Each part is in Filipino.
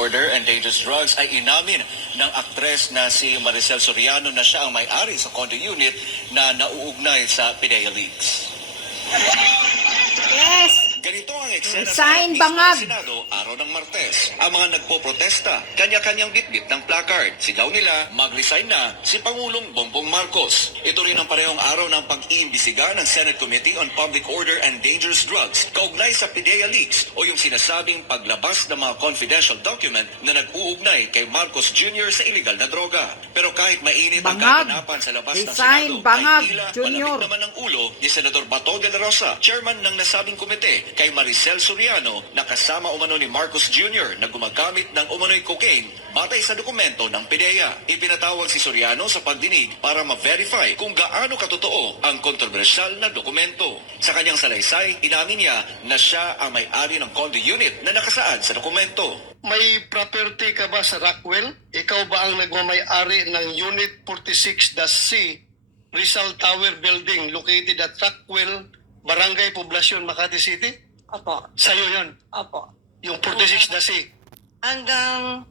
Order and Dangerous Drugs ay inamin ng aktres na si Maricel Soriano na siya ang may-ari sa condo unit na nauugnay sa PIDEA leaks. Yes! Ganito ang eksena Sign sa bangag. Senado araw ng Martes. Ang mga nagpoprotesta, kanya-kanyang bitbit ng placard. Sigaw nila, mag-resign na si Pangulong Bongbong Marcos. Ito rin ang parehong araw ng pag-iimbisiga ng Senate Committee on Public Order and Dangerous Drugs kaugnay sa PIDEA leaks o yung sinasabing paglabas ng mga confidential document na nag-uugnay kay Marcos Jr. sa iligal na droga. Pero kahit mainit ang Bangag. kaganapan sa labas ng Resign, Senado, Bangag, ay tila Jr. malamig naman ang ulo ni Senador Bato de la Rosa, chairman ng nasabing komite, kay Maricel Soriano na kasama umano ni Marcos Jr. na gumagamit ng umano'y cocaine batay sa dokumento ng PIDEA. Ipinatawag si Soriano sa pagdinig para ma-verify kung gaano katotoo ang kontrobersyal na dokumento. Sa kanyang salaysay, inamin niya na siya ang may-ari ng condo unit na nakasaad sa dokumento. May property ka ba sa Rockwell? Ikaw ba ang nagmamay-ari ng Unit 46-C Rizal Tower Building located at Rockwell, Barangay Poblacion, Makati City? Opo. Sa'yo yun, Opo. yung 46-C. Hanggang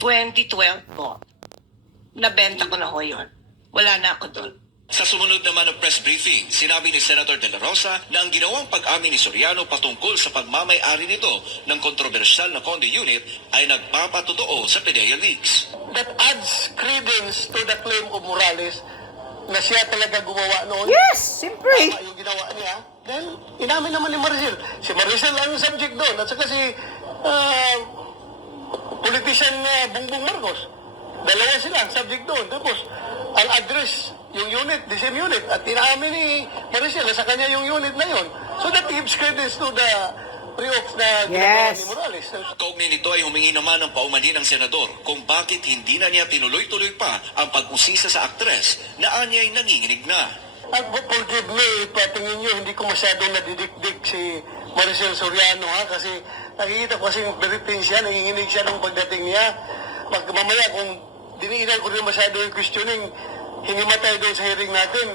2012 po, nabenta ko na ho yun. Wala na ako doon. Sa sumunod naman ng press briefing, sinabi ni Senator De La Rosa na ang ginawang pag-amin ni Soriano patungkol sa pagmamay-ari nito ng kontrobersyal na condo unit ay nagpapatotoo sa PIDEA leaks. That adds credence to the claim of Morales na siya talaga gumawa noon. Yes, siyempre. Tama yung ginawa niya. Then, inamin naman ni Maricel. Si Maricel ang subject doon. At saka si politician Bongbong Marcos. Dalawa sila ang subject doon. Tapos, ang address, yung unit, the same unit. At inaamin ni Maricel na sa kanya yung unit na yun. So that gives credence to the pre-ops na ginagawa Yes. ni Morales. Kaugnay nito ay humingi naman ng paumanhin ng senador kung bakit hindi na niya tinuloy-tuloy pa ang pag-usisa sa aktres na anya'y nanginginig na. At forgive me, patingin nyo, hindi ko masyadong nadidikdik si Maricel Soriano ha, kasi nakikita ko kasi very tense siya, nanginginig siya nung pagdating niya. Mamaya kung diniinan ko rin masyado yung questioning, hinimatay doon sa hearing natin,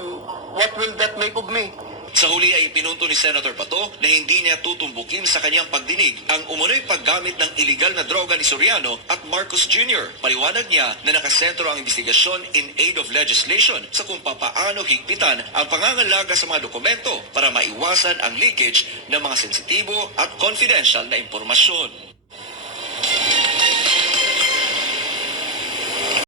what will that make of me? Sa huli ay pinunto ni Senator Bato na hindi niya tutumbukin sa kanyang pagdinig ang umunoy paggamit ng iligal na droga ni Soriano at Marcos Jr. Paliwanag niya na nakasentro ang investigasyon in aid of legislation sa kung papaano higpitan ang pangangalaga sa mga dokumento para maiwasan ang leakage ng mga sensitibo at confidential na impormasyon.